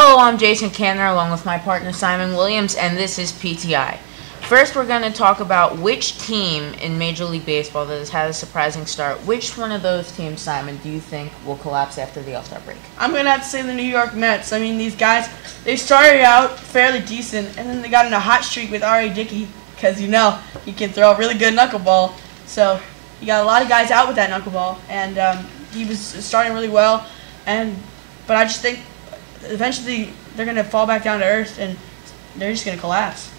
Hello, I'm Jason Canner along with my partner Simon Williams, and this is PTI. First, we're going to talk about which team in Major League Baseball that has had a surprising start. Which one of those teams, Simon, do you think will collapse after the All-Star break? I'm going to have to say the New York Mets. I mean, these guys, they started out fairly decent, and then they got in a hot streak with R.A. Dickey, because you know he can throw a really good knuckleball. So you got a lot of guys out with that knuckleball, and he was starting really well. But I just think eventually they're going to fall back down to earth, and they're just going to collapse.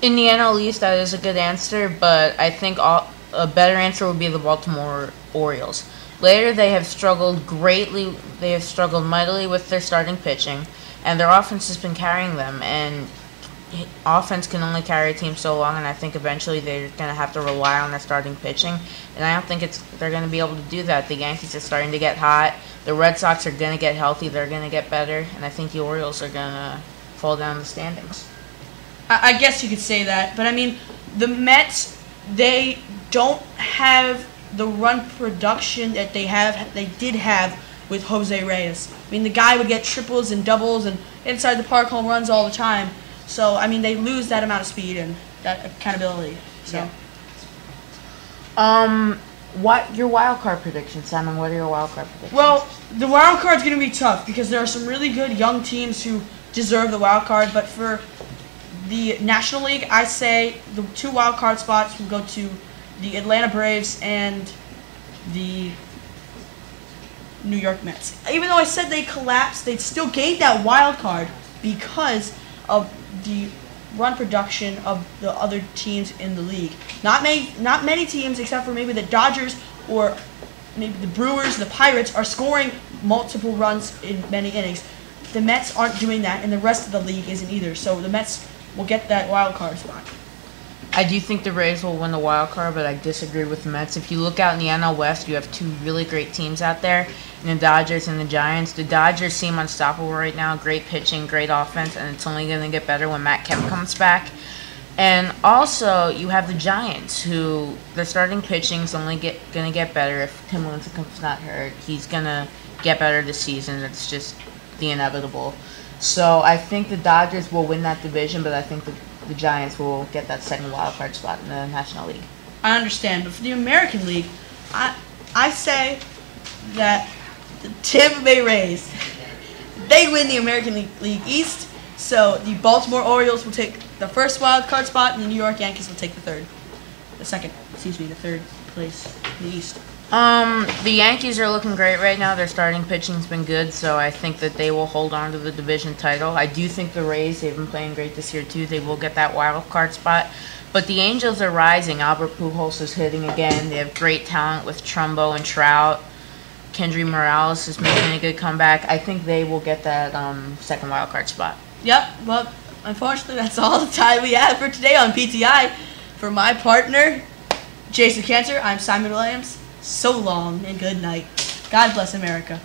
In the NL East, that is a good answer, but I think a better answer would be the Baltimore Orioles. Later, they have struggled greatly. They have struggled mightily with their starting pitching, and their offense has been carrying them. And offense can only carry a team so long, and I think eventually they're going to have to rely on their starting pitching. And I don't think they're going to be able to do that. The Yankees are starting to get hot. The Red Sox are going to get healthy. They're going to get better, and I think the Orioles are going to fall down the standings. I guess you could say that, but I mean, the Mets, they don't have the run production that they did have with Jose Reyes. I mean, the guy would get triples and doubles and inside the park home runs all the time. So, I mean, they lose that amount of speed and that accountability. So, yeah. What your wild card predictions, Simon? What are your wild card predictions? Well, the wild card's going to be tough because there are some really good young teams who deserve the wild card, but for the National League, I say the two wild card spots will go to the Atlanta Braves and the New York Mets. Even though I said they collapsed, they still gained that wild card because of the run production of the other teams in the league. Not many teams, except for maybe the Dodgers or maybe the Brewers, the Pirates, are scoring multiple runs in many innings. The Mets aren't doing that, and the rest of the league isn't either. So the Mets will get that wild card spot. I do think the Rays will win the wild card, but I disagree with the Mets. If you look out in the NL West, you have two really great teams out there, in the Dodgers and the Giants. The Dodgers seem unstoppable right now. Great pitching, great offense, and it's only going to get better when Matt Kemp comes back. And also, you have the Giants, who their starting pitching is only going to get better if Tim Lincecum's not hurt. He's going to get better this season. It's just the inevitable. So I think the Dodgers will win that division, but I think the Giants will get that second wild card spot in the National League. I understand, but for the American League, I say that the Tampa Bay Rays, they win the American League East, so the Baltimore Orioles will take the first wild card spot, and the New York Yankees will take the third place in the East. The Yankees are looking great right now. Their starting pitching's been good, so I think that they will hold on to the division title. I do think the Rays, they've been playing great this year too. They will get that wild card spot. But the Angels are rising. Albert Pujols is hitting again. They have great talent with Trumbo and Trout. Kendry Morales is making a good comeback. I think they will get that second wild card spot. Yep, well, unfortunately, that's all the time we have for today on PTI. For my partner, Jason Cantor, I'm Simon Williams. So long and good night. God bless America.